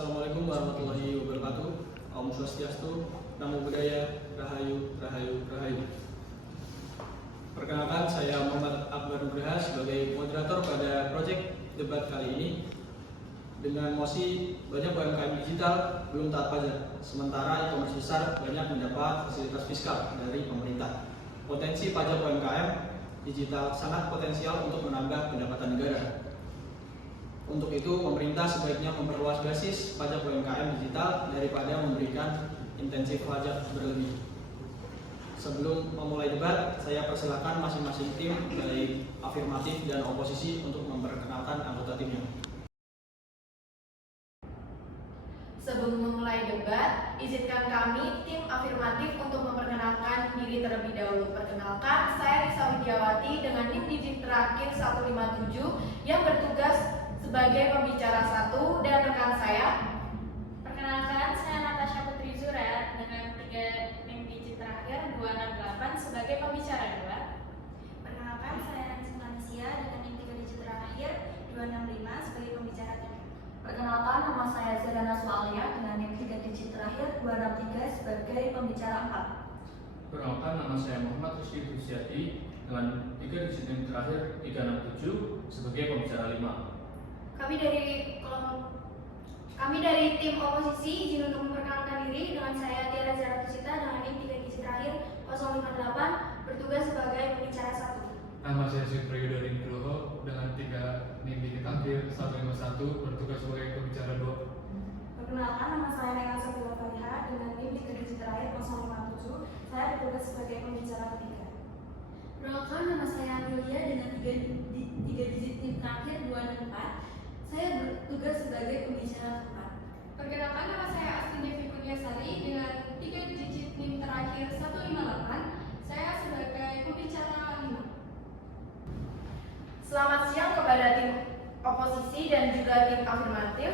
Assalamualaikum warahmatullahi wabarakatuh. Om Swastiastu, Namo Buddhaya, Rahayu, Rahayu, Rahayu. Perkenalkan, saya Muhammad Akbar Nugraha sebagai moderator pada proyek debat kali ini. Dengan mosi banyak UMKM digital belum taat pajak, sementara e-commerce besar banyak mendapat fasilitas fiskal dari pemerintah. Potensi pajak UMKM digital sangat potensial untuk menambah pendapatan negara. Untuk itu, pemerintah sebaiknya memperluas basis pajak UMKM digital daripada memberikan intensif pajak berlebih. Sebelum memulai debat, saya persilakan masing-masing tim baik afirmatif dan oposisi untuk memperkenalkan anggota timnya. Sebelum memulai debat, izinkan kami tim afirmatif untuk memperkenalkan diri terlebih dahulu. Perkenalkan, saya Risa Widiawati dengan NIM digit terakhir 157 yang bertugas sebagai pembicara 1 dan rekan saya. Perkenalkan, saya Natasha Putri Zura dengan 3 NIM digit terakhir 268 sebagai pembicara 2. Perkenalkan, saya Ransi Malaysia dengan NIM 3 digit terakhir 265 sebagai pembicara 3. Perkenalkan, nama saya Zerana Sualia dengan NIM 3 digit terakhir 263 sebagai pembicara 4. Perkenalkan, nama saya Muhammad Rizky Dusiati dengan 3 digit NIM terakhir 367 sebagai pembicara 5. Kami dari tim oposisi izin untuk memperkenalkan diri dengan saya Tiara Zaratusita dengan NIM 3 digit terakhir 058 bertugas sebagai pembicara 1. Nama saya Supri Yudhari Nugroho dengan 3 NIM digit terakhir 151 bertugas sebagai pembicara 2. Perkenalkan, nama saya Nela Safira Fariha dengan NIM 3 digit terakhir 057. Saya bertugas sebagai pembicara 3. Perkenalkan, nama saya Amelia dengan 3 digit NIM terakhir 264. Saya bertugas sebagai pembicara 4. Perkenalkan, nama saya Asti Devi Kurniasari dengan 3 digit NIM terakhir 158. Saya sebagai pembicara 5. Selamat siang kepada tim oposisi dan juga tim afirmatif.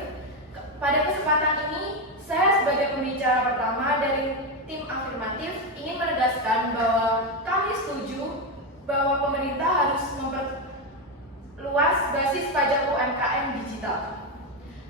Pada kesempatan ini, saya sebagai pembicara pertama dari tim afirmatif ingin menegaskan bahwa kami setuju bahwa pemerintah harus memperluas basis pajak UMKM digital.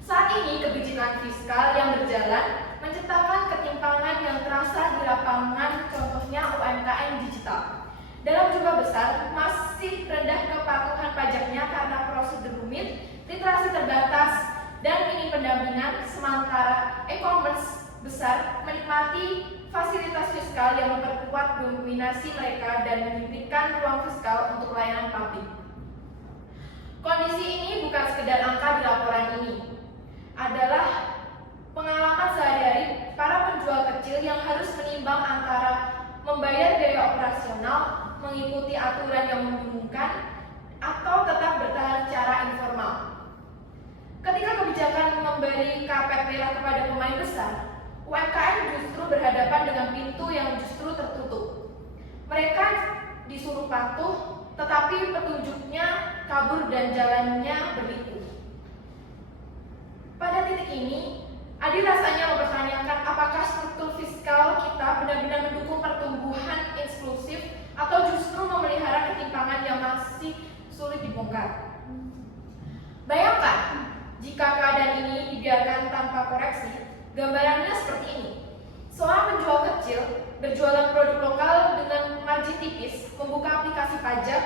Saat ini kebijakan fiskal yang berjalan menciptakan ketimpangan yang terasa di lapangan, contohnya UMKM digital. Dalam jumlah besar, masih rendah kepatuhan pajaknya karena prosedur rumit, literasi terbatas, dan minim pendampingan, sementara e-commerce besar menikmati fasilitas fiskal yang memperkuat dominasi mereka dan menyempitkan ruang fiskal untuk layanan publik. Kondisi ini bukan sekedar angka di laporan ini, adalah pengalaman sehari-hari para penjual kecil yang harus menimbang antara membayar biaya operasional, mengikuti aturan yang membingungkan, atau tetap bertahan secara informal. Ketika kebijakan memberi karpet merah kepada pemain besar, UMKM justru berhadapan dengan pintu yang justru tertutup. Mereka disuruh patuh, tetapi petunjuknya kabur dan jalannya berliku. Pada titik ini, adil rasanya mempertanyakan apakah struktur fiskal kita benar-benar mendukung pertumbuhan inklusif atau justru memelihara ketimpangan yang masih sulit dibongkar. Bayangkan, jika keadaan ini dibiarkan tanpa koreksi, gambarannya seperti ini. Seorang penjual kecil berjualan produk lokal dengan margin tipis, membuka aplikasi pajak,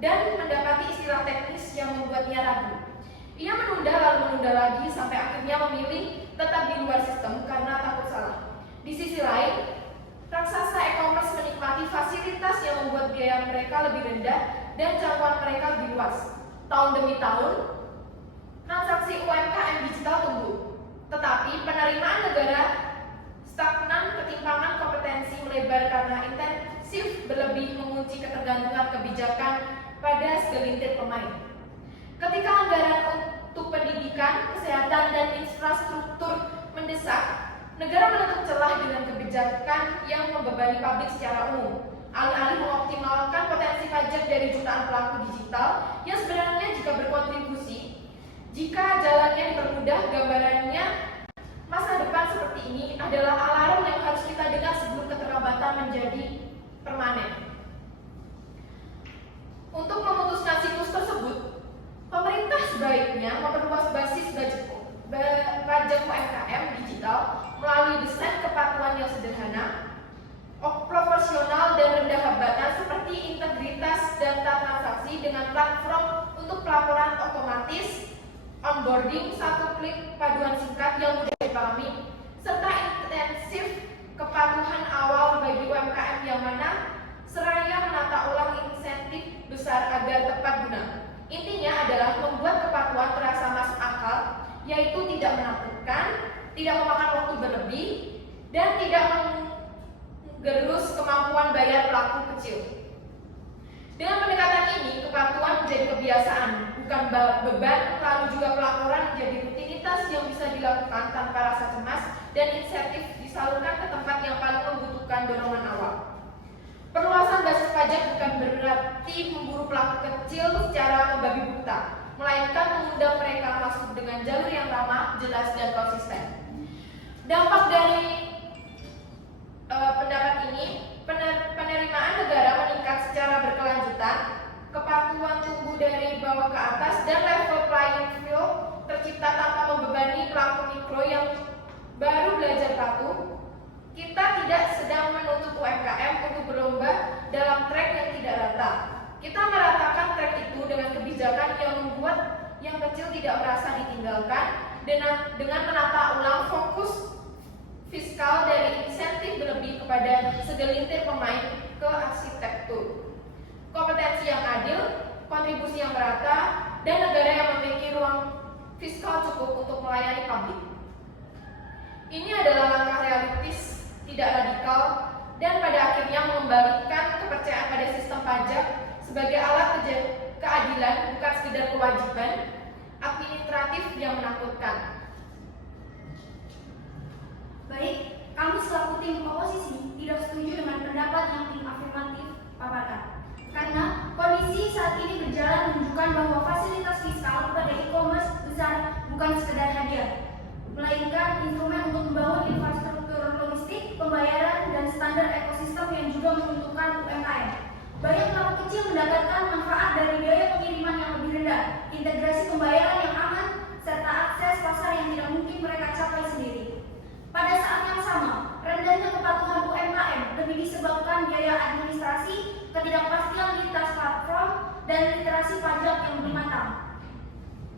dan mendapati istilah teknis yang membuatnya ragu. Ia menunda lalu menunda lagi sampai akhirnya memilih tetap di luar sistem karena takut salah. Di sisi lain, raksasa e-commerce menikmati fasilitas yang membuat biaya mereka lebih rendah dan jangkauan mereka lebih luas. Tahun demi tahun, transaksi UMKM digital tumbuh, tetapi penerimaan negara stagnan, ketimpangan kompetensi melebar karena intensif berlebih mengunci ketergantungan kebijakan pada segelintir pemain. Ketika anggaran untuk pendidikan, kesehatan, dan infrastruktur mendesak, negara menutup celah dengan kebijakan yang membebani publik secara umum, alih-alih mengoptimalkan potensi pajak dari jutaan pelaku digital yang sebenarnya jika berkontribusi, jika jalannya dipermudah, gambarannya masa depan seperti ini adalah alarm yang harus kita dengar sebelum keterlambatan menjadi permanen. Untuk memutuskan siklus tersebut, pemerintah sebaiknya memperluas basis pajak UMKM digital melalui desain kepatuhan yang sederhana, proporsional dan rendah hambatan seperti integritas data transaksi dengan platform untuk pelaporan otomatis, onboarding, satu klik, paduan singkat yang mudah dipahami, serta intensif kepatuhan awal bagi UMKM yang mana seraya menata ulang insentif besar agar tepat guna. Intinya adalah membuat kepatuhan terasa masuk akal, yaitu tidak menakutkan, tidak memakan waktu berlebih, dan tidak menggerus kemampuan bayar pelaku kecil. Dengan pendekatan ini, kepatuhan menjadi kebiasaan, bukan beban, lalu juga pelaporan menjadi rutinitas yang bisa dilakukan tanpa rasa cemas dan insentif disalurkan ke tempat yang paling membutuhkan dorongan awal. Perluasan basis pajak bukan berarti memburu pelaku kecil secara membabi buta, melainkan mengundang mereka masuk dengan jalur yang ramah, jelas, dan konsisten. Dampak dari pendapat ini, penerimaan negara meningkat secara berkelanjutan, kepatuhan tumbuh dari bawah ke atas, dan level playing field tercipta tanpa membebani pelaku mikro yang baru belajar patuh. Kita tidak sedang menuntut UMKM untuk berlomba dalam track yang tidak rata. Kita meratakan track itu dengan kebijakan yang membuat yang kecil tidak merasa ditinggalkan dengan menata ulang fokus fiskal dari insentif berlebih kepada segelintir pemain ke arsitektur, kompetensi yang adil, kontribusi yang merata, dan negara yang memiliki ruang fiskal cukup untuk melayani publik. Ini adalah langkah realistis, tidak radikal, dan pada akhirnya mengembalikan kepercayaan pada sistem pajak sebagai alat keadilan, bukan sekedar kewajiban administratif yang menakutkan. Baik, kami selaku tim oposisi tidak setuju dengan pendapat yang tim afirmatif paparkan. Karena kondisi saat ini berjalan menunjukkan bahwa fasilitas fiskal pada e-commerce besar bukan sekedar hadiah, melainkan instrumen untuk membangun infrastruktur logistik, pembayaran, dan standar ekosistem yang juga menguntungkan UMKM. Banyak pelaku kecil mendapatkan manfaat dari biaya pengiriman yang lebih rendah, integrasi pembayaran yang aman, serta akses pasar yang tidak mungkin mereka capai sendiri. Pada saat yang sama, rendahnya kepatuhan UMKM lebih disebabkan biaya administrasi, ketidakpastian lintas platform, dan literasi pajak yang belum matang.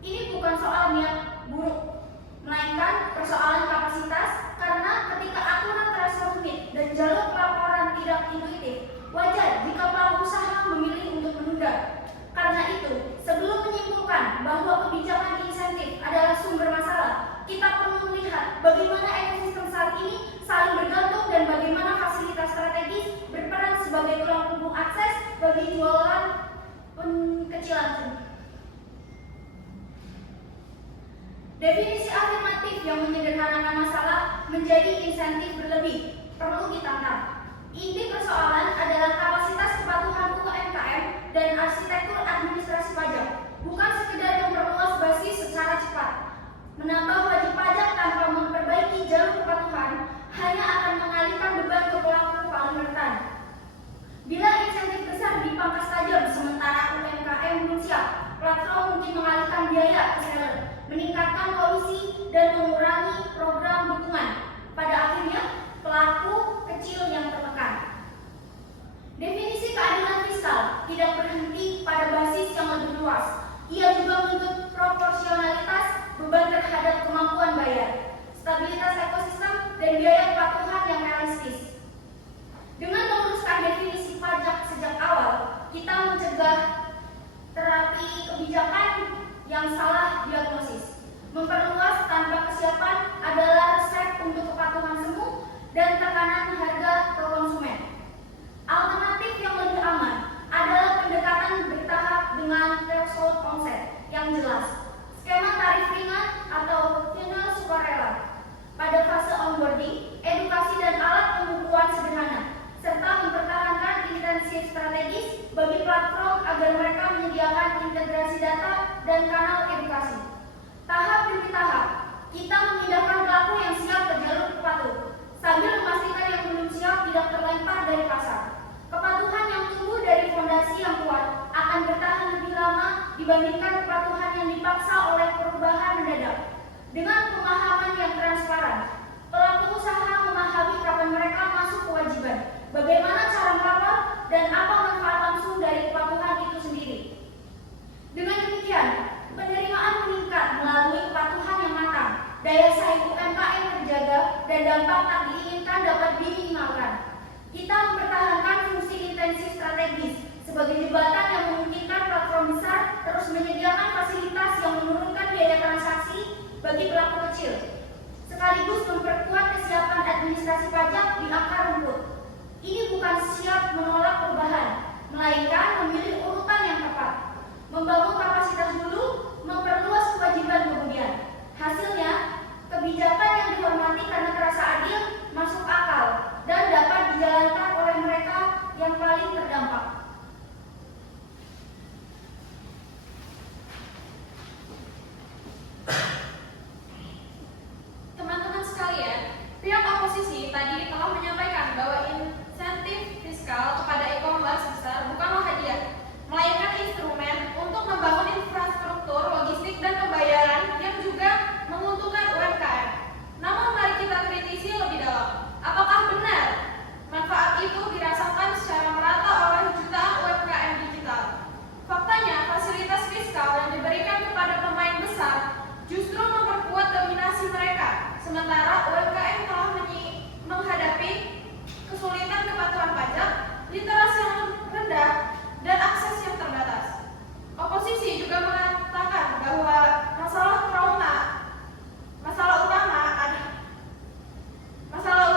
Ini bukan soal niat buruk, melainkan persoalan kapasitas, karena ketika aturan terasa rumit dan jalur pelaporan tidak intuitif, wajar jika pelaku usaha memilih untuk menunda. Karena itu, sebelum menyimpulkan bahwa kebijakan insentif adalah sumber masalah, kita perlu melihat bagaimana ekosistem saat ini saling bergantung dan bagaimana fasilitas strategis berperan sebagai tulang punggung akses bagi jualan kecilan. Definisi afirmatif yang menyederhanakan masalah menjadi insentif berlebih perlu ditantang. Inti persoalan adalah kapasitas kepatuhan UMKM dan arsitektur administrasi pajak, bukan sekedar memperluas basis secara cepat. Menambah wajib pajak tanpa memperbaiki jalur kepatuhan hanya akan mengalihkan beban ke pelaku paling rentan. Bila insentif besar dipangkas tajam sementara UMKM belum siap, platform mungkin mengalihkan biaya ke seller, meningkatkan komisi, dan mengurangi program dukungan. Pada akhirnya, pelaku kecil yang tertekan. Definisi keadilan fiskal tidak berhenti pada basis yang lebih luas. Ia juga menuntut proporsionalitas beban terhadap kemampuan bayar, stabilitas ekosistem, dan biaya kepatuhan yang realistis. Dengan meluruskan definisi pajak sejak awal, kita mencegah terapi kebijakan yang salah diagnosis. Memperluas tanpa kesiapan adalah resep untuk kepatuhan semu dan tekanan harga ke konsumen. Alternatif yang lebih aman adalah pendekatan bertahap dengan threshold onset yang jelas, skema tarif ringan atau final sukarela pada fase onboarding, edukasi dan alat pembukuan sederhana, serta mempertahankan intensif strategis bagi platform agar mereka menyediakan integrasi data dan kanal edukasi. Tahap demi tahap, kita memindahkan pelaku yang siap ke jalur patuh, sambil memastikan yang belum siap tidak terlempar dari pasar. Kepatuhan yang tumbuh dari fondasi yang kuat akan bertahan lebih lama dibandingkan kepatuhan yang dipaksa oleh perubahan mendadak. Dengan pemahaman bagi pelaku kecil, sekaligus memperkuat kesiapan administrasi pajak di akar rumput. Ini bukan siap menolak perubahan, melainkan memilih urutan yang tepat. Membangun kapasitas dulu, memperluas kewajiban kemudian. Hasilnya, kebijakan yang dihormati karena terasa adil, masuk akal, dan dapat dijalankan oleh mereka yang paling terdampak. Teman-teman sekalian, pihak oposisi tadi telah menyampaikan bahwa insentif fiskal kepada e-commerce besar bukanlah hadiah, melainkan instrumen untuk membangun infrastruktur logistik dan pembayaran yang juga menguntungkan UMKM. Namun mari kita kritisi lebih dalam. Apakah benar manfaat itu dirasakan secara merata oleh jutaan UMKM digital? Faktanya, fasilitas fiskal yang diberikan kepada pemain besar justru memperkuat dominasi mereka, sementara UMKM telah menghadapi kesulitan kepatuhan pajak, literasi yang rendah, dan akses yang terbatas. Oposisi juga mengatakan bahwa masalah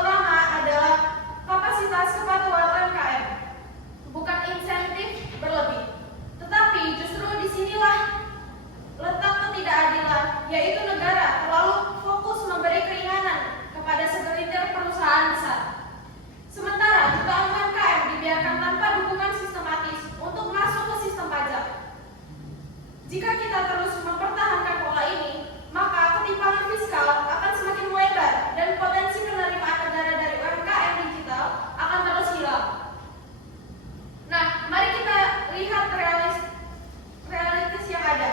utama adalah kapasitas kepatuhan UMKM, bukan insentif berlebih. Tetapi justru disinilah letak ketidakadilan, yaitu negara terlalu fokus memberi keringanan kepada segelintir perusahaan besar. Sementara jutaan UMKM dibiarkan tanpa dukungan sistematis untuk masuk ke sistem pajak. Jika kita terus mempertahankan pola ini, maka ketimpangan fiskal akan semakin melebar dan potensi penerimaan negara dari UMKM digital akan terus hilang. Nah, mari kita lihat realitas yang ada.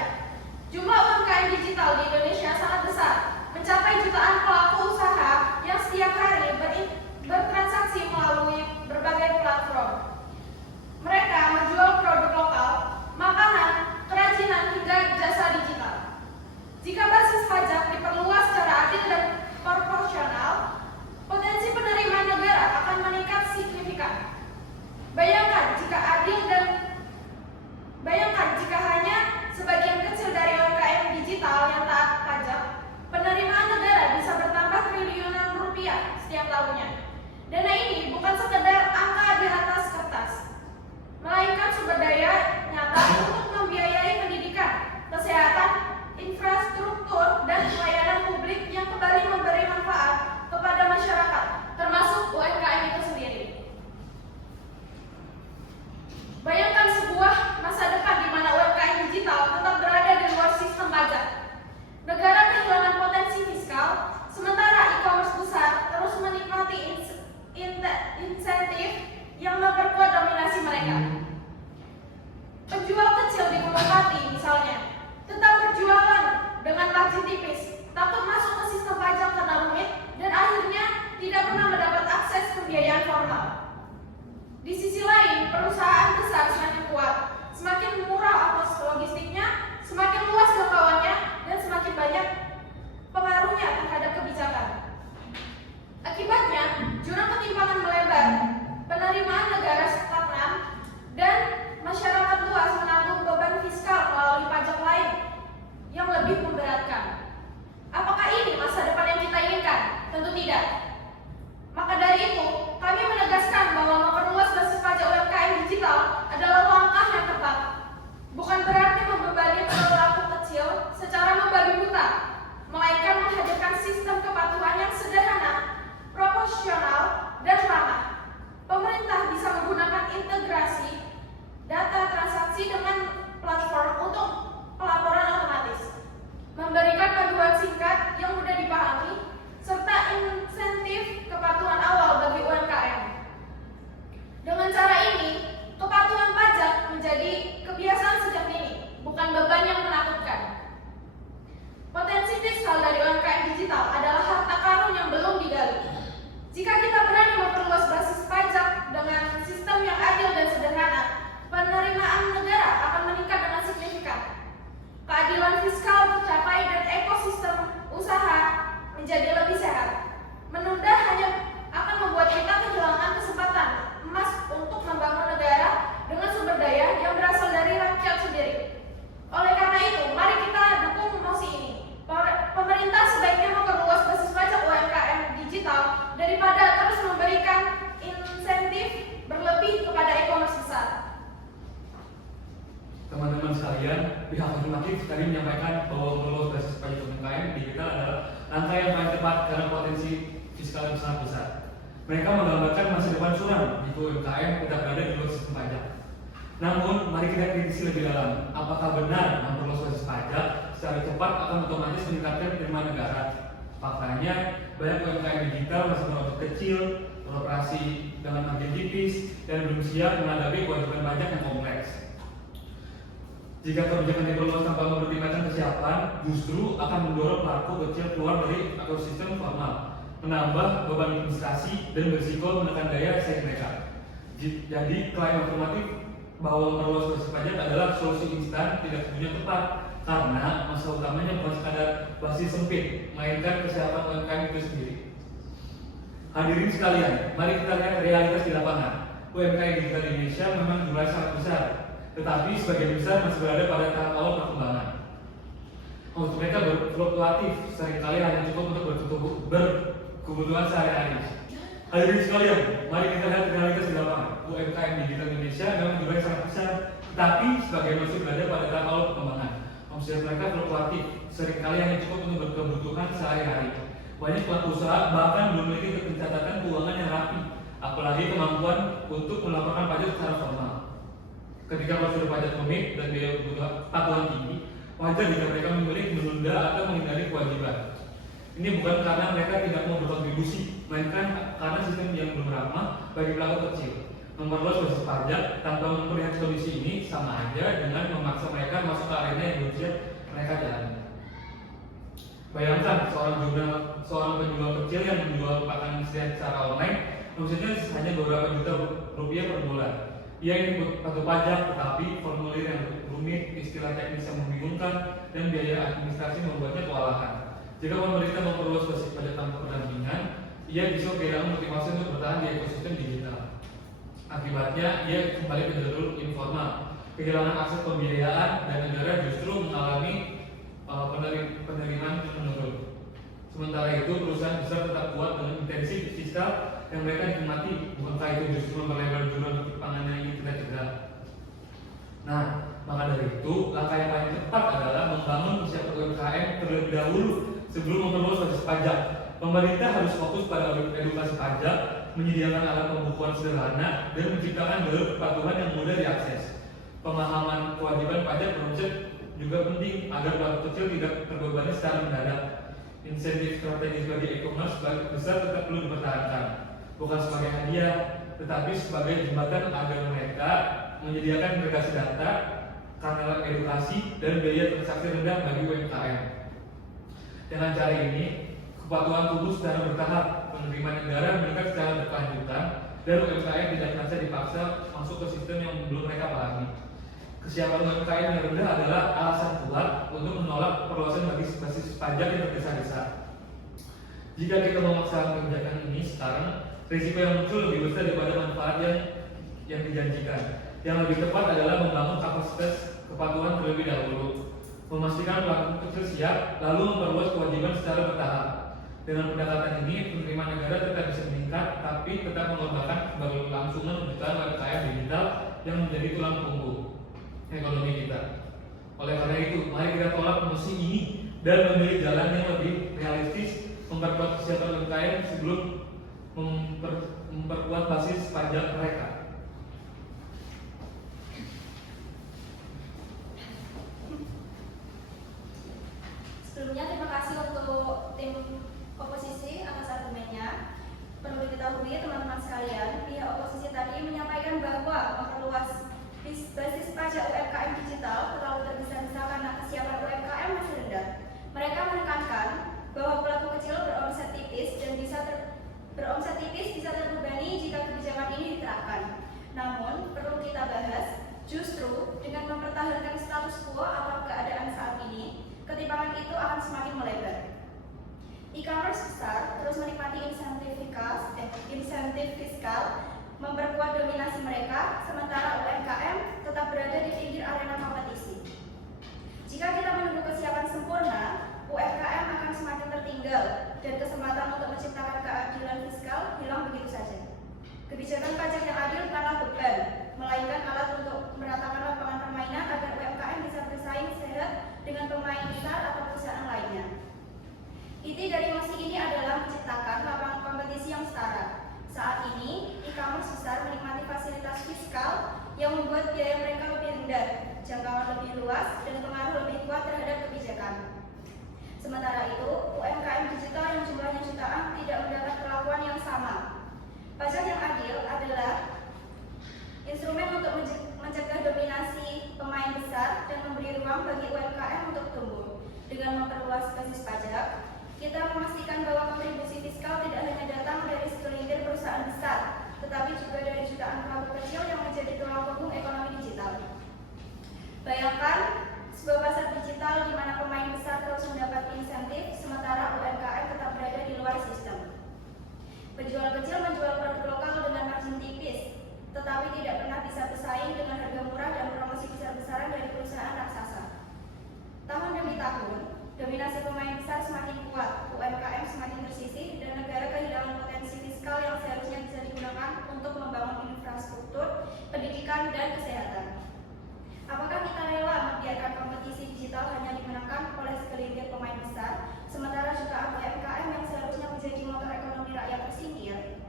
Jumlah UMKM digital di Indonesia sangat besar, mencapai jutaan pelaku usaha yang setiap hari bertransaksi melalui berbagai platform. Mereka menjual produk lokal, makanan, kerajinan, hingga jasa digital. Jika basis pajak diperluas secara adil dan proporsional, potensi penerimaan negara akan meningkat signifikan. Bayangkan jika hanya sebagian kecil dari UMKM digital yang taat pajak, penerimaan negara bisa bertambah triliunan rupiah setiap tahunnya. Dana ini bukan sekedar angka di atas kertas, melainkan sumber daya nyata untuk membiayai pendidikan, kesehatan, infrastruktur, dan pelayanan publik yang kembali memberi manfaat kepada masyarakat, termasuk UMKM itu sendiri. Bayangkan sebuah masa depan di mana UMKM digital tetap berada di luar sistem pajak. Negara kehilangan potensi fiskal, sementara e-commerce besar terus menikmati insentif yang memperkuat dominasi mereka. Penjual kecil di Gunung Pati misalnya tetap berjualan dengan margin tipis, takut masuk ke sistem pajak karena rumit, dan akhirnya tidak pernah mendapat akses pembiayaan formal. Di sisi lain, perusahaan besar semakin kuat, semakin murah ongkos logistiknya, semakin luas jangkauannya, dan semakin banyak pengaruhnya terhadap kebijakan. Akibatnya, jurang ketimpangan melebar, penerimaan negara stagnan, dan masyarakat luas menanggung beban fiskal melalui pajak lain yang lebih memberatkan. Apakah ini masa depan yang kita inginkan? Tentu tidak. Maka dari itu, kami menegaskan bahwa memperluas basis pajak UMKM digital adalah langkah yang tepat pihak afirmatif tadi menyampaikan bahwa meluas basis pajak UMKM digital adalah langkah yang paling tepat karena potensi fiskal yang sangat besar. Mereka menggambarkan masa depan suram jika UMKM tidak berada di luar sistem pajak. Namun, mari kita kritisi lebih dalam. Apakah benar memperluas basis pajak secara cepat akan otomatis meningkatkan penerimaan negara? Faktanya, banyak UMKM digital masih berbentuk kecil, beroperasi dengan margin tipis, dan belum siap menghadapi kewajiban pajak yang kompleks. Jika kebijakan diperluas tanpa mempertimbangkan kesiapan, justru akan mendorong pelaku kecil keluar dari ekosistem formal, menambah beban administrasi dan berisiko menekan daya saing mereka. Jadi klaim afirmatif bahwa memperluas basis pajak adalah solusi instan tidak sepenuhnya tepat, karena masalah utamanya bukan sekadar basis sempit, melainkan kesiapan UMKM itu sendiri. Hadirin sekalian, mari kita lihat realitas di lapangan. UMKM digital Indonesia memang jumlahnya sangat besar, tetapi sebagian besar masih berada pada tahap awal perkembangan. Untuk mereka berfluktuatif, seringkali hanya cukup untuk berkebutuhan sehari-hari. Hadirin sekalian, mari kita lihat realitas di lapangan. UMKM digital Indonesia memang jumlahnya sangat besar, tetapi sebagian masih berada pada tahap awal perkembangan. Omset mereka fluktuatif, seringkali hanya cukup untuk berkebutuhan sehari-hari. Banyak pelaku usaha bahkan belum memiliki pencatatan keuangan yang rapi, apalagi kemampuan untuk melaporkan pajak secara formal. Ketika prosedur pajak rumit dan biaya patuhan tinggi, wajar jika mereka memilih menunda atau menghindari kewajiban. Ini bukan karena mereka tidak mau berkontribusi, melainkan karena sistem yang belum ramah bagi pelaku kecil. Memperluas basis pajak tanpa memperlihat kondisi ini sama aja dengan memaksa mereka masuk ke arena yang belum siap mereka jalani. Bayangkan seorang penjual kecil yang menjual makanan secara online, omsetnya hanya beberapa juta rupiah per bulan. Ia ingin patuh pajak, tetapi formulir yang rumit, istilah teknis yang membingungkan, dan biaya administrasi membuatnya kewalahan. Jika pemerintah memperluas basis pajak tanpa pendampingan, ia bisa kehilangan motivasi untuk bertahan di ekosistem digital. Akibatnya, ia kembali ke jalur informal, kehilangan akses pembiayaan, dan negara justru mengalami penerimaan yang menurun. Sementara itu, perusahaan besar tetap kuat dengan intensi fiskal yang mereka nikmati. Bukankah itu justru memperlebar jurang pangannya ini tidak cedera? Nah, maka dari itu, langkah yang paling tepat adalah membangun kesiapan UMKM terlebih dahulu sebelum memperluas basis pajak. Pemerintah harus fokus pada edukasi pajak, menyediakan alat pembukuan sederhana, dan menciptakan jalur kepatuhan yang mudah diakses. Pemahaman kewajiban pajak beromset juga penting agar pelaku kecil tidak terbebani secara mendadak. Insentif strategis bagi e-commerce besar tetap perlu dipertahankan, bukan sebagai hadiah, tetapi sebagai jembatan agar mereka menyediakan agregasi data, kanal edukasi, dan biaya transaksi rendah bagi UMKM. Dengan cara ini, kepatuhan tumbuh secara bertahap, penerimaan negara meningkat secara berkelanjutan, dan UMKM tidak merasa dipaksa masuk ke sistem yang belum mereka pahami. Kesiapan UMKM yang rendah adalah alasan kuat untuk menolak perluasan basis pajak yang tergesa-gesa. Jika kita memaksakan kebijakan ini sekarang, risiko yang muncul lebih besar daripada manfaat yang dijanjikan. Yang lebih tepat adalah membangun kapasitas kepatuhan terlebih dahulu, memastikan pelaku kecil siap, lalu memperluas kewajiban secara bertahap. Dengan pendekatan ini, penerimaan negara tetap bisa meningkat, tapi tetap mengembangkan keberlangsungan jutaan UMKM digital yang menjadi tulang punggung ekonomi kita. Oleh karena itu, mari kita tolak musim ini dan memilih jalan yang lebih realistis, memperkuat kesiapan UMKM sebelum memperkuat basis pajak mereka. Sebelumnya terima kasih untuk tim oposisi atas argumennya. Perlu diketahui teman-teman sekalian, pihak oposisi tadi menyampaikan bahwa memperluas basis pajak UMKM digital terlalu tergesa-gesa karena kesiapan UMKM masih rendah. Mereka menekankan bahwa pelaku kecil beromset tipis bisa terbebani jika kebijakan ini diterapkan. Namun, perlu kita bahas, justru dengan mempertahankan status quo atau keadaan saat ini, ketimpangan itu akan semakin melebar. E-commerce besar terus menikmati insentif fiskal, memperkuat dominasi mereka, sementara UMKM tetap berada di pinggir arena kompetisi. Jika kita menunggu kesiapan sempurna, UMKM akan semakin tertinggal dan kesempatan untuk menciptakan keadilan fiskal hilang begitu saja. Kebijakan pajak yang adil bukanlah beban, melainkan alat untuk meratakan lapangan permainan agar UMKM bisa bersaing besar atau perusahaan lainnya. Inti dari mosi ini adalah menciptakan lapangan kompetisi yang setara. Saat ini, e-commerce besar menikmati fasilitas fiskal yang membuat biaya mereka lebih rendah, jangkauan lebih luas, dan pengaruh lebih kuat terhadap kebijakan. Sementara itu, UMKM digital yang jumlahnya jutaan tidak mendapat perlakuan yang sama. Pajak yang adil adalah instrumen untuk mencegah dominasi pemain besar dan memberi ruang bagi UMKM untuk tumbuh. Dengan memperluas basis pajak, kita memastikan bahwa kontribusi fiskal tidak hanya datang dari segelintir perusahaan besar, tetapi juga dari jutaan pelaku kecil yang menjadi tulang punggung ekonomi digital. Bayangkan sebuah pasar digital di mana pemain besar terus mendapat insentif, sementara UMKM tetap berada di luar sistem. Penjual kecil menjual produk lokal dengan margin tipis, tetapi tidak pernah bisa bersaing dengan harga murah dan promosi besar-besaran dari perusahaan raksasa. Tahun demi tahun, dominasi pemain besar semakin kuat, UMKM semakin tersisih, dan negara kehilangan potensi fiskal yang seharusnya bisa digunakan untuk membangun infrastruktur, pendidikan, dan kesehatan. Apakah kita rela membiarkan kompetisi digital hanya dimenangkan oleh segelintir pemain besar, sementara jutaan UMKM yang seharusnya menjadi motor ekonomi rakyat tersingkir?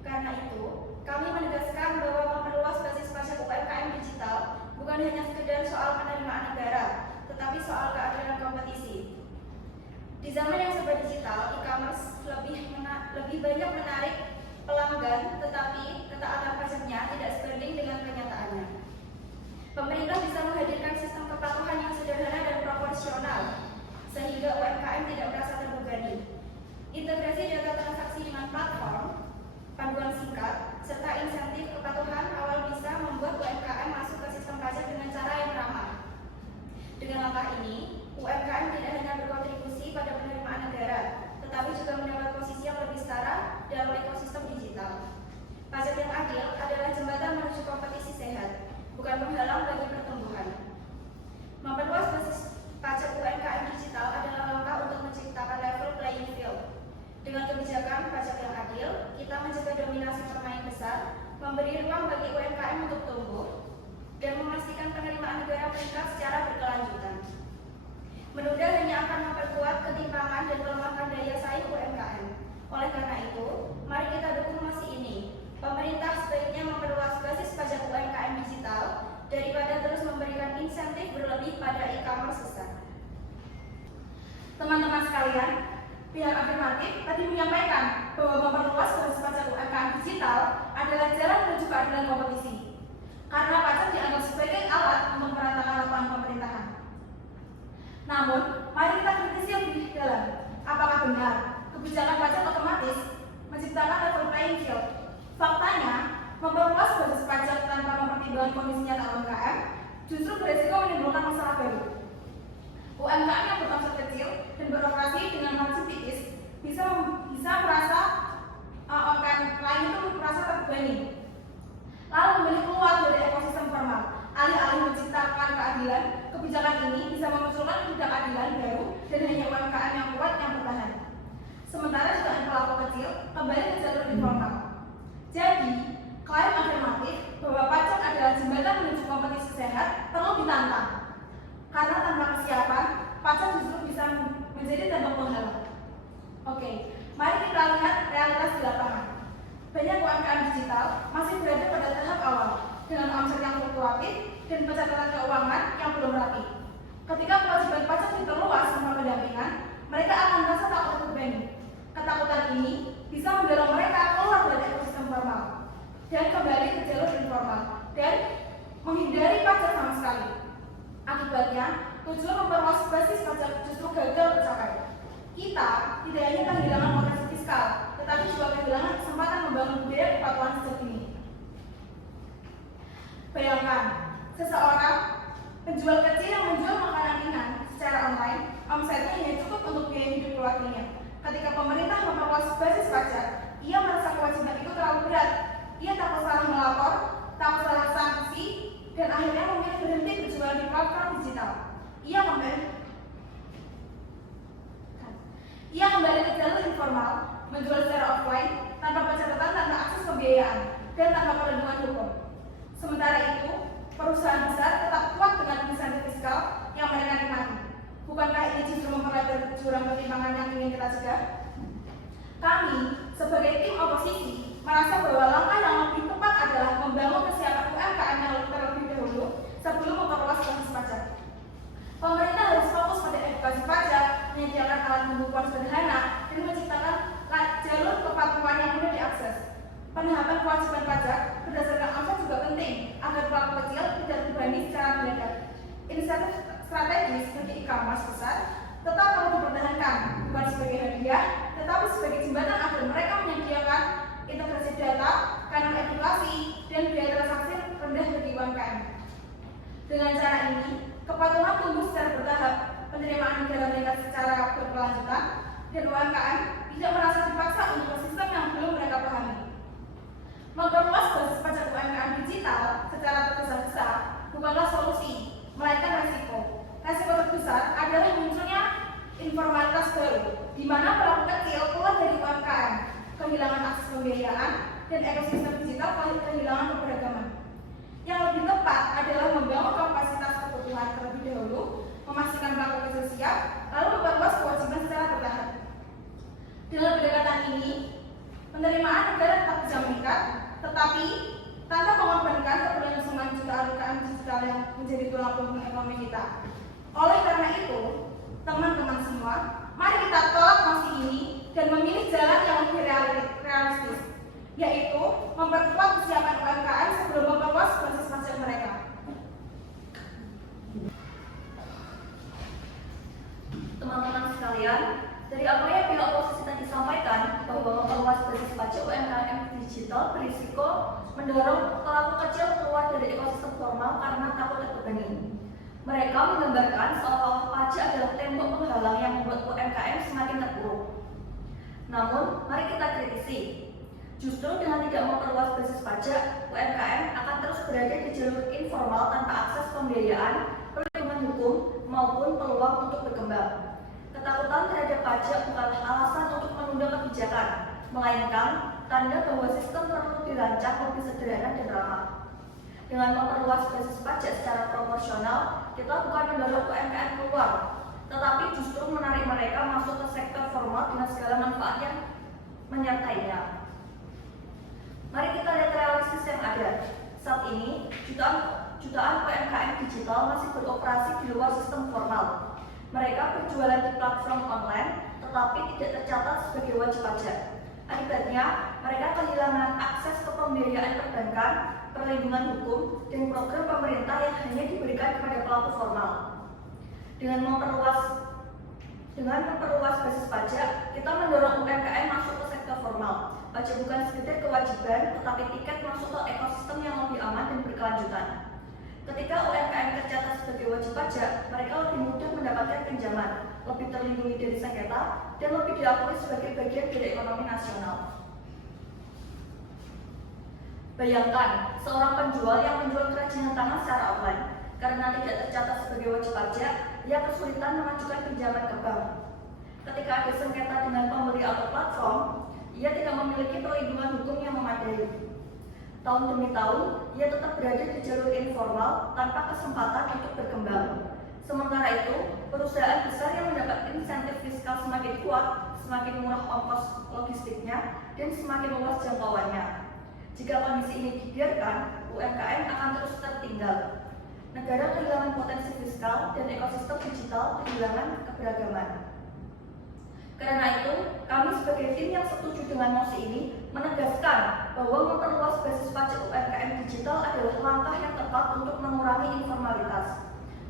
Karena itu, kami menegaskan bahwa memperluas basis pajak UMKM digital bukan hanya sekedar soal penerimaan negara, tetapi soal keadilan kompetisi. Di zaman yang serba digital, e-commerce lebih banyak menarik pelanggan, tetapi ketaatan pajaknya tidak sebanding dengan kenyataannya. Pemerintah bisa menghadirkan sistem kepatuhan yang sederhana dan proporsional, sehingga UMKM tidak merasa terbebani. Integrasi data transaksi dengan platform, panduan singkat, serta insentif kepatuhan awal bisa membuat UMKM masuk ke sistem pajak dengan cara yang ramah. Dengan langkah ini, UMKM tidak hanya berkontribusi pada penerimaan negara, tetapi juga mendapat posisi yang lebih setara dalam ekosistem digital. Pajak yang adil adalah jembatan menuju kompetisi sehat, bukan penghalang bagi pertumbuhan. Memperluas basis pajak UMKM digital adalah langkah untuk menciptakan level playing field. Dengan kebijakan pajak yang adil, kita mencegah dominasi pemain besar, memberi ruang bagi UMKM untuk tumbuh, dan memastikan penerimaan negara meningkat secara berkelanjutan. Menunda hanya akan memperkuat ketimpangan dan melemahkan daya saing UMKM. Oleh karena itu, mari kita dukung mosi ini. Pemerintah sebaiknya memperluas basis pajak UMKM digital daripada terus memberikan insentif berlebih pada e-commerce besar. Teman-teman sekalian, pihak afirmatif tadi menyampaikan bahwa memperluas basis pajak UMKM digital adalah jalan menuju keadilan kompetisi, karena pajak dianggap sebagai alat untuk meratakan lapangan pemerintahan. Namun, mari kita kritisi lebih dalam. Apakah benar kebijakan pajak otomatis menciptakan level playing field? Faktanya, memperluas basis pajak tanpa mempertimbangkan kondisi nyata UMKM justru beresiko menimbulkan masalah baru. UMKM yang beromset kecil dan beroperasi dengan margin tipis bisa merasa UMKM lain itu merasa terbebani, lalu memilih keluar dari ekosistem formal. Alih-alih menciptakan keadilan, kebijakan ini bisa memunculkan ketidakadilan baru dan hanya UMKM yang kuat yang bertahan. Sementara jutaan pelaku kecil kembali ke jalur informal. Jadi, klaim afirmatif bahwa pajak adalah jembatan menuju kompetisi sehat perlu ditantang. Karena tanpa kesiapan, pajak justru bisa menjadi tembok penghalang. Oke, mari kita lihat realitas di lapangan. Banyak UMKM digital masih berada pada tahap awal dengan omset yang fluktuatif dan pencatatan keuangan yang belum rapi. Ketika kewajiban pajak diperluas tanpa pendampingan, mereka akan merasa takut terbebani. Ketakutan ini bisa mendorong mereka keluar dari ekosistem formal dan kembali ke jalur informal dan menghindari pajak sama sekali. Akibatnya, tujuan memperluas basis pajak justru gagal tercapai. Kita tidak hanya kehilangan potensi fiskal, tetapi juga kehilangan kesempatan membangun budaya kepatuhan sejak dini. Bayangkan, seseorang penjual kecil yang menjual makanan ringan secara online, omsetnya hanya cukup untuk biaya hidup keluarganya. Ketika pemerintah memperluas basis pajak, ia merasa kewajiban itu terlalu berat. Ia takut salah melapor, takut salah sanksi, dan akhirnya memilih berhenti berjualan di platform digital. Ia kembali ke jalur informal, menjual secara offline, tanpa pencatatan, tanpa akses pembiayaan, dan tanpa perlindungan hukum. Sementara itu, perusahaan besar tetap kuat dengan insentif fiskal yang mereka nikmati. Bukankah insentif strategis bagi e-commerce besar tetap perlu dipertahankan, bukan sebagai hadiah, tetapi sebagai jembatan agar mereka menyediakan integrasi data, kanal edukasi, dan biaya transaksi rendah bagi UMKM. Dengan cara ini, kepatuhan tumbuh secara bertahap, penerimaan negara meningkat secara berkelanjutan, dan UMKM tidak merasa dipaksa untuk sistem yang belum mereka pahami. Memperluas basis pajak UMKM digital secara tergesa-gesa bukanlah solusi, melainkan resiko. Resiko terbesar adalah munculnya informalitas baru, di mana pelaku kecil keluar dari UMKM, kehilangan akses pembiayaan, dan ekosistem digital kehilangan keberagaman. Yang lebih tepat adalah membangun kapasitas kebutuhan terlebih dahulu, memastikan pelaku kecil siap, lalu memperluas kewajiban secara bertahap. Dengan pendekatan ini, penerimaan negara tetap bisa meningkat, tetapi tanpa mengorbankan keperluan keseluruhan jutaan UMKM digital yang menjadi tulang punggung ekonomi kita. Oleh karena itu, teman-teman semua, mari kita tolak mosi ini dan memilih jalan yang lebih realistis, yaitu memperkuat kesiapan UMKM sebelum memperluas basis pajak mereka. Teman-teman sekalian, dari apa yang pihak oposisi tadi sampaikan bahwa memperluas basis pajak UMKM digital berisiko mendorong pelaku kecil keluar dari ekosistem formal karena takut terbebani. Mereka menggambarkan seolah-olah pajak adalah tembok penghalang yang membuat UMKM semakin terpuruk. Namun, mari kita kritisi. Justru dengan tidak memperluas basis pajak, UMKM akan terus berada di jalur informal tanpa akses pembiayaan, perlindungan hukum, maupun peluang untuk berkembang. Ketakutan terhadap pajak bukanlah alasan untuk menunda kebijakan, melainkan tanda bahwa sistem perlu dirancang lebih sederhana dan ramah. Dengan memperluas basis pajak secara proporsional, kita bukan mendorong UMKM keluar, tetapi justru menarik mereka masuk ke sektor formal dengan segala manfaat yang menyertainya. Mari kita lihat realistis yang ada. Saat ini, jutaan UMKM digital masih beroperasi di luar sistem formal. Mereka berjualan di platform online, tetapi tidak tercatat sebagai wajib pajak. Akibatnya, mereka kehilangan akses ke pembiayaan perbankan, perlindungan hukum, dan program pemerintah yang hanya diberikan kepada pelaku formal. Dengan memperluas basis pajak, kita mendorong UMKM masuk ke sektor formal. Pajak bukan sekedar kewajiban, tetapi tiket masuk ke ekosistem yang lebih aman dan berkelanjutan. Ketika UMKM tercatat sebagai wajib pajak, mereka lebih mudah mendapatkan pinjaman, lebih terlindungi dari sengketa, dan lebih diakui sebagai bagian dari ekonomi nasional. Bayangkan, seorang penjual yang menjual kerajinan tangan secara online, karena tidak tercatat sebagai wajib pajak, ia kesulitan mengajukan pinjaman ke bank. Ketika ada sengketa dengan pembeli atau platform, ia tidak memiliki perlindungan hukum yang memadai. Tahun demi tahun, ia tetap berada di jalur informal tanpa kesempatan untuk berkembang. Sementara itu, perusahaan besar yang mendapat insentif fiskal semakin kuat, semakin murah ongkos logistiknya, dan semakin luas jangkauannya. Jika kondisi ini dibiarkan, UMKM akan terus tertinggal. Negara kehilangan potensi fiskal dan ekosistem digital kehilangan keberagaman. Karena itu, kami sebagai tim yang setuju dengan mosi ini menegaskan bahwa memperluas basis pajak UMKM digital adalah langkah yang tepat untuk mengurangi informalitas.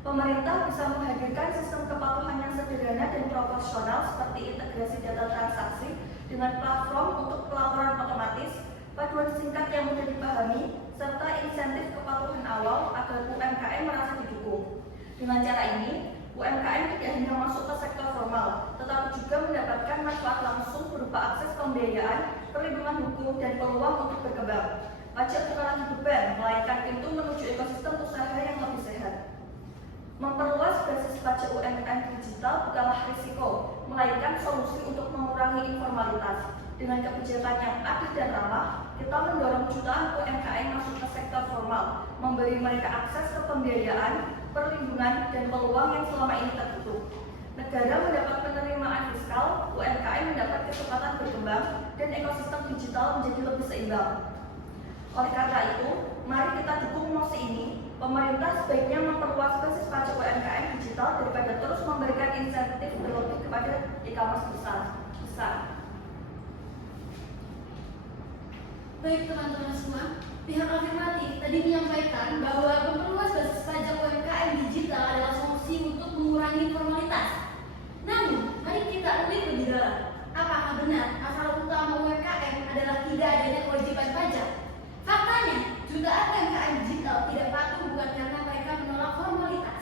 Pemerintah bisa menghadirkan sistem kepatuhan yang sederhana dan proporsional seperti integrasi data transaksi dengan platform untuk pelaporan otomatis, paduan singkat yang mudah dipahami, serta insentif kepatuhan awal agar UMKM merasa didukung. Dengan cara ini, UMKM tidak hanya masuk ke sektor formal, tetapi juga mendapatkan manfaat langsung berupa akses pembiayaan, perlindungan hukum, dan peluang untuk berkembang. Pajak bukan lagi beban, melainkan pintu menuju ekosistem usaha yang lebih sehat. Memperluas basis pajak UMKM digital bukanlah risiko, melainkan solusi untuk mengurangi informalitas. Dengan kebijakan yang adil dan ramah, kita mendorong jutaan UMKM masuk ke sektor formal, memberi mereka akses ke pembiayaan, perlindungan, dan peluang yang selama ini tertutup. Negara mendapat penerimaan fiskal, UMKM mendapat kesempatan berkembang, dan ekosistem digital menjadi lebih seimbang. Oleh karena itu, mari kita dukung mosi ini. Pemerintah sebaiknya memperluas basis pajak UMKM digital daripada terus memberikan insentif berlebih kepada e-commerce besar. Baik teman-teman semua, pihak afirmatif tadi menyampaikan bahwa memperluas basis pajak UMKM digital adalah mengurangi formalitas. Namun, mari kita ulik lebih dalam. Apakah benar masalah utama UMKM adalah tidak adanya kewajiban pajak? Faktanya, jutaan UMKM digital tidak patuh bukan karena mereka menolak formalitas,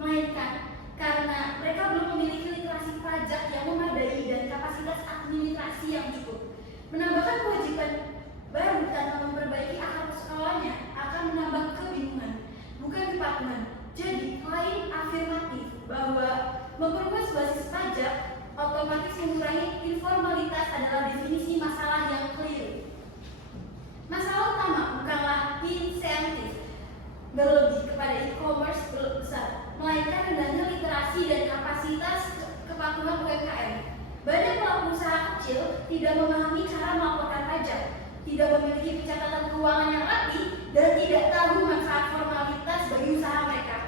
melainkan karena mereka belum memiliki literasi pajak yang memadai dan kapasitas administrasi yang cukup. Menambahkan kewajiban baru tanpa memperbaiki akar persoalannya akan menambah kebingungan, bukan kepatuhan. Jadi, klaim afirmatif bahwa memperluas basis pajak otomatis mengurangi informalitas adalah definisi masalah yang keliru. Masalah utama bukanlah insentif berlebih kepada e-commerce besar, melainkan rendahnya literasi dan kapasitas kepatuhan UMKM. Banyak pelaku usaha kecil tidak memahami cara melaporkan pajak, tidak memiliki pencatatan keuangan yang rapi, dan tidak tahu manfaat formalitas bagi usaha mereka.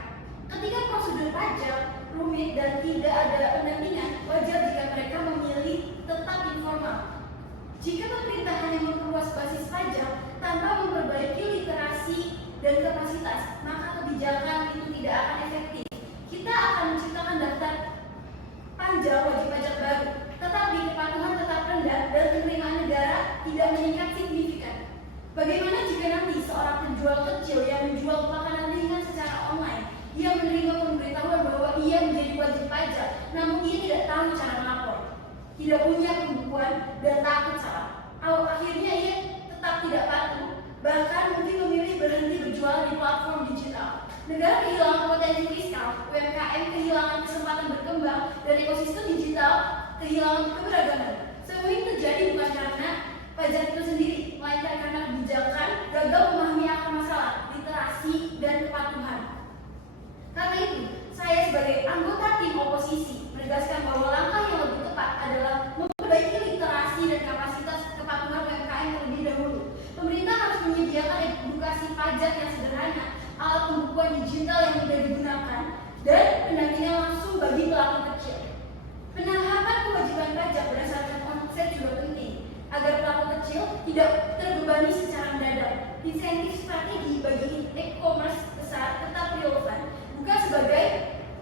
Ketika prosedur pajak rumit dan tidak ada pendampingan, wajar jika mereka memilih tetap informal. Jika pemerintah hanya memperluas basis pajak tanpa memperbaiki literasi dan kapasitas, maka kebijakan itu tidak akan efektif. Kita akan menciptakan daftar panjang wajib pajak baru, tetapi kepatuhan tetap rendah dan penerimaan negara tidak meningkat signifikan. Bagaimana jika nanti seorang penjual kecil yang menjual makanan ringan secara online, ia menerima pemberitahuan bahwa ia menjadi wajib pajak, namun ia tidak tahu cara melapor, tidak punya pembukuan, dan takut salah. Akhirnya ia tetap tidak patuh, bahkan mungkin memilih berhenti berjualan di platform digital. Negara kehilangan potensi fiskal, UMKM kehilangan kesempatan berkembang, dan ekosistem digital kehilangan keberagaman. Semua ini terjadi bukan karena pajak itu sendiri, melainkan karena kebijakan gagal memahami akar masalah, literasi, dan kepatuhan. Karena itu, saya sebagai anggota tim oposisi menegaskan bahwa langkah yang lebih tepat adalah memperbaiki literasi dan kapasitas kepatuhan UMKM terlebih dahulu. Pemerintah harus menyediakan edukasi pajak yang sederhana, alat pembukuan digital yang mudah digunakan, dan pendampingan langsung bagi pelaku kecil. Penerapan kewajiban pajak berdasarkan konsep juga penting, agar pelaku kecil tidak terbebani secara mendadak. Insentif strategi bagi e-commerce besar tetap relevan, bukan sebagai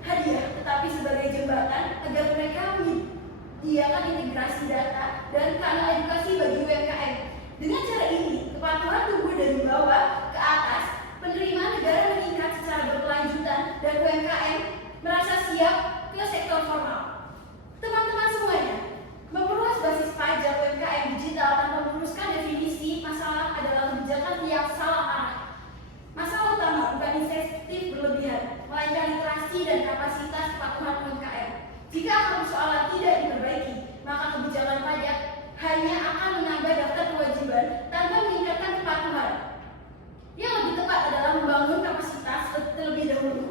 hadiah, tetapi sebagai jembatan agar mereka menyediakan integrasi data dan kanal edukasi bagi UMKM. Dengan cara ini, kepatuhan tumbuh dari bawah ke atas, penerimaan negara meningkat secara berkelanjutan, dan UMKM merasa siap ke sektor formal. Teman-teman semuanya, memperluas basis pajak UMKM digital tanpa meluruskan definisi masalah adalah kebijakan yang salah arah. Masalah utama bukan insentif berlebihan, melainkan literasi dan kapasitas kepatuhan UMKM. Jika akar persoalan tidak diperbaiki, maka kebijakan pajak hanya akan menambah daftar kewajiban tanpa meningkatkan kepatuhan. Yang lebih tepat adalah membangun kapasitas terlebih dahulu,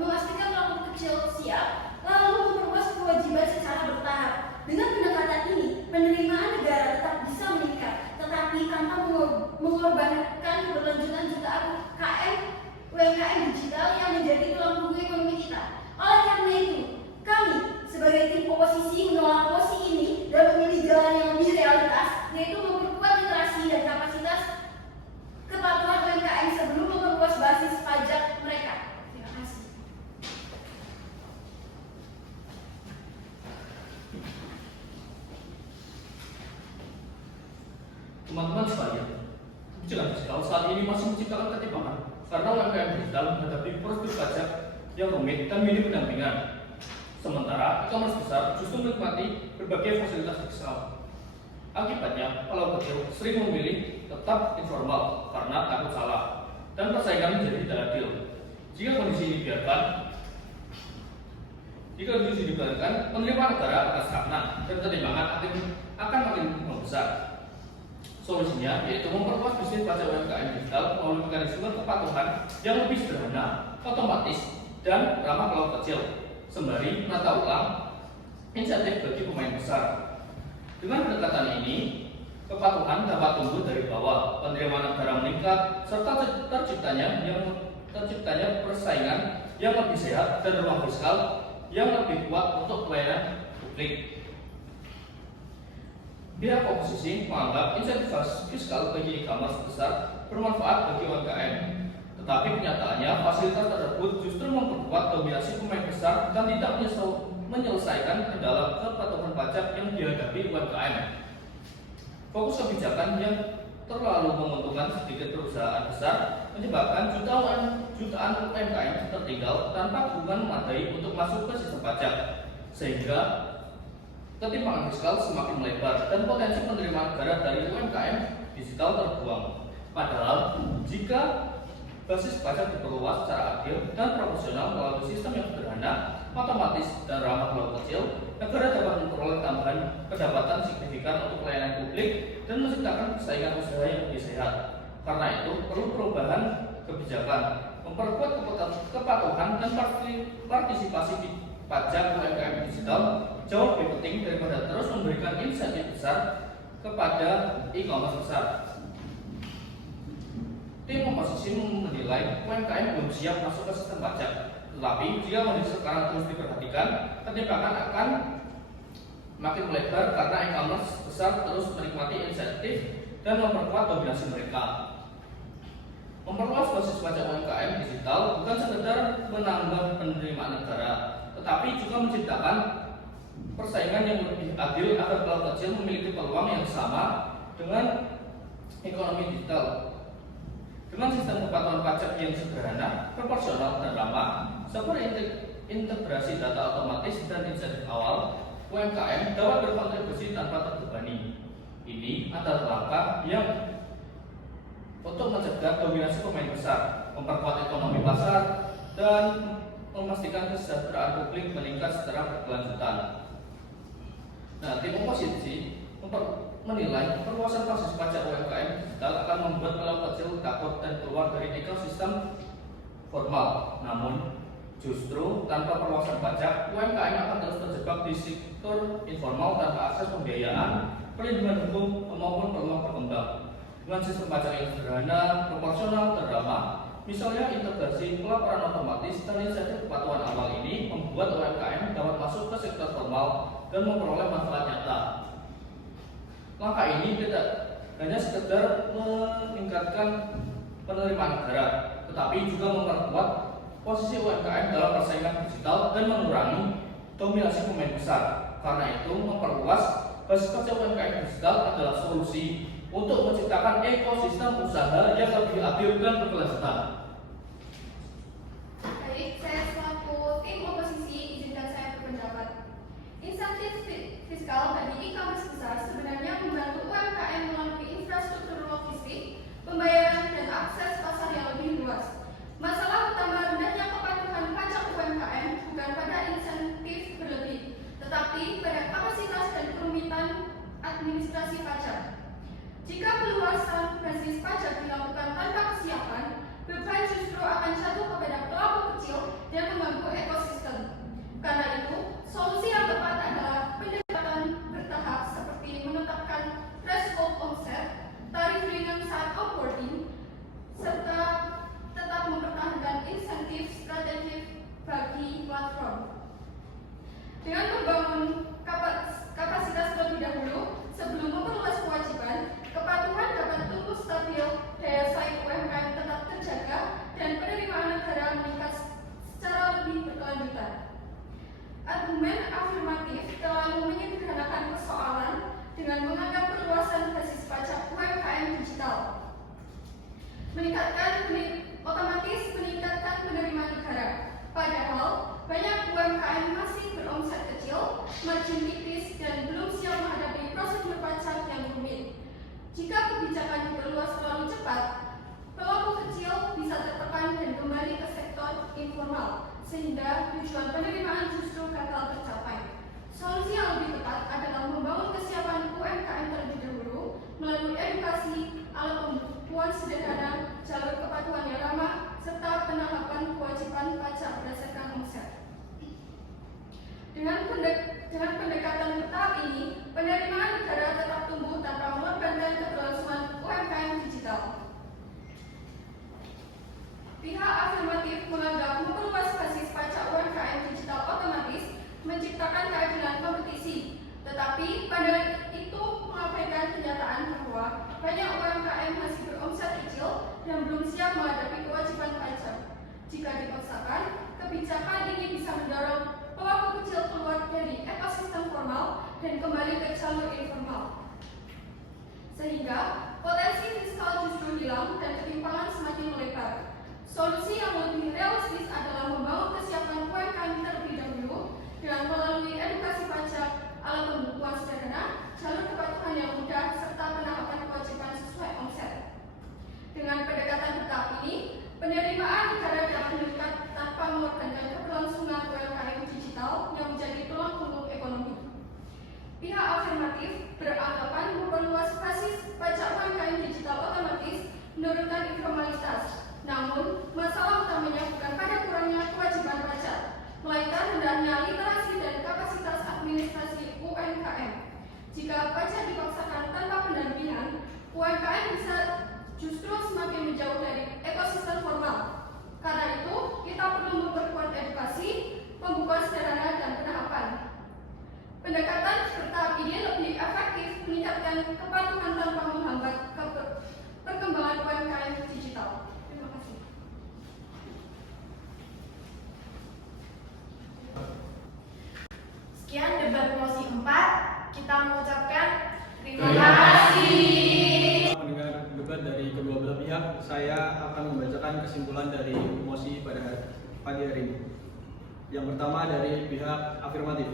memastikan pelaku kecil siap, lalu memperluas kewajiban secara bertahap. Dengan pendekatan ini, penerimaan negara tetap bisa meningkat, tetapi tanpa mengorbankan keberlanjutan jutaan UMKM digital yang menjadi tulang punggung ekonomi kita. Oleh karena itu, kami sebagai tim oposisi menolak posisi ini dan memilih jalan yang lebih realitas, yaitu memperkuat literasi dan kapasitas kepatuhan UMKM sebelum memperluas basis pajak mereka. Terima kasih. Teman-teman sekalian, kebijakan fiskal saat ini masih menciptakan ketimpangan karena UMKM digital menghadapi prosedur pajak yang rumit dan minim pendampingan. Sementara e-commerce besar justru menikmati berbagai fasilitas fiskal. Akibatnya, pelaku kecil sering memilih tetap informal karena takut salah dan persaingan menjadi tidak adil. Jika kondisi ini dibiarkan, penerimaan negara akan stagnan dan ketimpangan akan makin membesar. Solusinya yaitu memperluas bisnis pajak UMKM digital melalui mekanisme kepatuhan yang lebih sederhana, otomatis, dan ramah pelaku kecil, sembari menata ulang insentif bagi pemain besar. Dengan pendekatan ini, kepatuhan dapat tumbuh dari bawah, penerimaan negara meningkat, serta terciptanya persaingan yang lebih sehat dan ruang fiskal yang lebih kuat untuk pelayanan publik. Pihak oposisi menganggap insentif fiskal bagi e-commerce besar bermanfaat bagi UMKM, Tetapi kenyataannya fasilitas tersebut justru memperkuat dominasi pemain besar dan tidak menyelesaikan kendala kepatuhan pajak yang dihadapi UMKM. Fokus kebijakan yang terlalu menguntungkan sedikit perusahaan besar menyebabkan jutaan UMKM tertinggal tanpa dukungan memadai untuk masuk ke sistem pajak, sehingga ketimpangan fiskal semakin melebar dan potensi penerimaan negara dari UMKM digital terbuang. Padahal jika basis pajak diperluas secara adil dan proporsional melalui sistem yang sederhana, otomatis dan ramah pulau kecil, negara dapat memperoleh tambahan pendapatan signifikan untuk pelayanan publik dan menciptakan persaingan usaha yang lebih sehat. Karena itu, perlu perubahan kebijakan, memperkuat kepatuhan dan partisipasi pajak UMKM digital jauh lebih penting daripada terus memberikan insentif besar kepada e-commerce besar. Tim oposisi menilai UMKM belum siap masuk ke sistem pajak. Tetapi jika kondisi sekarang terus diperhatikan, ketimpangan akan makin melebar karena e-commerce besar terus menikmati insentif dan memperkuat dominasi mereka. Memperluas basis pajak UMKM digital bukan sekedar menambah penerimaan negara, tetapi juga menciptakan persaingan yang lebih adil agar pulau kecil memiliki peluang yang sama dengan ekonomi digital. Dengan sistem kepatuhan pajak yang sederhana, proporsional, dan ramah, seperti integrasi data otomatis dan insentif awal, UMKM dapat berkontribusi tanpa terbebani. Ini adalah langkah yang untuk mencegah dominasi pemain besar, memperkuat ekonomi pasar, dan memastikan kesejahteraan publik meningkat secara berkelanjutan. Nah, tim oposisi menilai perluasan basis pajak UMKM digital akan membuat pulau kecil takut dan keluar dari ekosistem formal. Namun, justru tanpa perluasan pajak, UMKM akan terus terjebak di sektor informal tanpa akses pembiayaan, perlindungan hukum, maupun peluang berkembang. Dengan sistem pajak yang sederhana, proporsional, dan ramah, misalnya integrasi pelaporan otomatis dan insentif kepatuhan awal ini membuat UMKM dapat masuk ke sektor formal dan memperoleh manfaat nyata. Langkah ini tidak hanya sekedar meningkatkan penerimaan negara, tetapi juga memperkuat posisi UMKM dalam persaingan digital dan mengurangi dominasi pemain besar. Karena itu, memperluas basis pajak UMKM digital adalah solusi untuk menciptakan ekosistem usaha yang lebih adil dan berkelanjutan. Baik, saya selaku tim oposisi izinkan saya berpendapat. Insentif fiskal bagi e-commerce besar sebenarnya membantu UMKM melalui infrastruktur logistik, pembayaran, dan akses pasar yang lebih luas. Masalah utama rendahnya kepatuhan pajak UMKM bukan pada insentif berlebih, tetapi pada kapasitas dan kerumitan administrasi pajak. Jika perluasan basis pajak dilakukan tanpa kesiapan, beban justru akan jatuh kepada pelaku kecil dan mengganggu ekosistem. Karena itu, solusi yang tepat adalah pendekatan bertahap seperti menetapkan threshold omset, tarif ringan saat onboarding, serta tetap mempertahankan insentif strategis bagi platform. Dengan membangun kapasitas terlebih dahulu sebelum memperluas kewajiban, kepatuhan dapat tumbuh stabil, daya saing UMKM tetap terjaga, dan penerimaan negara meningkat secara lebih berkelanjutan. Argumen afirmatif terlalu menyederhanakan persoalan dengan menganggap perluasan basis pajak UMKM digital otomatis meningkatkan penerimaan negara. Padahal banyak UMKM masih beromset kecil, margin tipis, dan belum siap menghadapi prosedur pajak yang rumit. Jika kebijakan diperluas terlalu cepat, pelaku kecil bisa tertekan dan kembali ke sektor informal, sehingga tujuan penerimaan justru gagal tercapai. Solusi yang lebih tepat adalah membangun kesiapan UMKM terlebih dahulu melalui edukasi, alat pembukuan sederhana, jalur kepatuhan yang ramah, serta penahapan kewajiban pajak berdasarkan omset. Dengan pendekatan bertahap ini, penerimaan negara tetap tumbuh tanpa mengorbankan keberlangsungan UMKM digital. Pihak afirmatif menganggap memperluas basis pajak UMKM digital otomatis menciptakan keadilan kompetisi, tetapi pandangan itu mengabaikan kenyataan bahwa banyak UMKM masih beromset kecil dan belum siap menghadapi kewajiban pajak. Jika dipaksakan, kebijakan ini bisa mendorong pelaku kecil keluar dari ekosistem formal dan kembali ke jalur informal. Sehingga potensi fiskal justru hilang dan ketimpangan semakin melebar. Solusi yang lebih realistis adalah membangun kesiapan UMKM terlebih dahulu dengan melalui edukasi pajak, alat pembukuan sederhana, jalur kepatuhan yang mudah, serta penerapan kewajiban sesuai omset. Dengan pendekatan bertahap ini, penerimaan negara dapat meningkat tanpa mengorbankan keberlangsungan UMKM digital yang menjadi tulang punggung ekonomi. Pihak afirmatif beranggapan memperluas basis pajak UMKM digital otomatis menurunkan informalitas. Namun, masalah utamanya bukan pada kurangnya kewajiban pajak, melainkan rendahnya literasi dan kapasitas administrasi UMKM. Jika pajak dipaksakan tanpa pendampingan, UMKM bisa justru semakin menjauh dari ekosistem formal. Karena itu, kita perlu memperkuat edukasi, pembukuan sederhana, dan penahapan. Pendekatan bertahap ini lebih efektif meningkatkan kepatuhan tanpa menghambat perkembangan UMKM digital. Terima kasih. Sekian debat mosi 4. Kita mengucapkan terima kasih. Mendengar debat dari kedua belah pihak, saya akan membacakan kesimpulan dari mosi pada pagi hari ini. Yang pertama dari pihak afirmatif,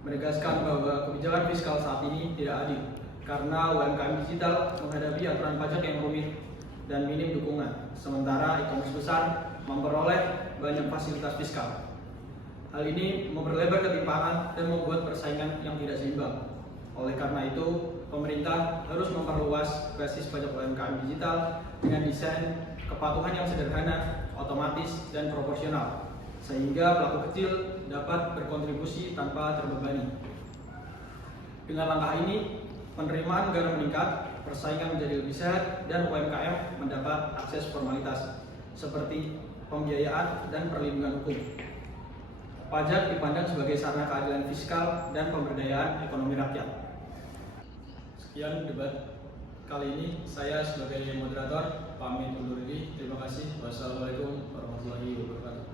menegaskan bahwa kebijakan fiskal saat ini tidak adil karena UMKM digital menghadapi aturan pajak yang rumit dan minim dukungan, sementara e-commerce besar memperoleh banyak fasilitas fiskal. Hal ini memperlebar ketimpangan dan membuat persaingan yang tidak seimbang. Oleh karena itu, pemerintah harus memperluas basis pajak UMKM digital dengan desain kepatuhan yang sederhana, otomatis, dan proporsional, sehingga pelaku kecil dapat berkontribusi tanpa terbebani. Dengan langkah ini, penerimaan negara meningkat, persaingan menjadi lebih sehat, dan UMKM mendapat akses formalitas seperti pembiayaan dan perlindungan hukum. Pajak dipandang sebagai sarana keadilan fiskal dan pemberdayaan ekonomi rakyat. Sekian debat kali ini. Saya sebagai moderator pamit undur diri. Terima kasih. Wassalamualaikum warahmatullahi wabarakatuh.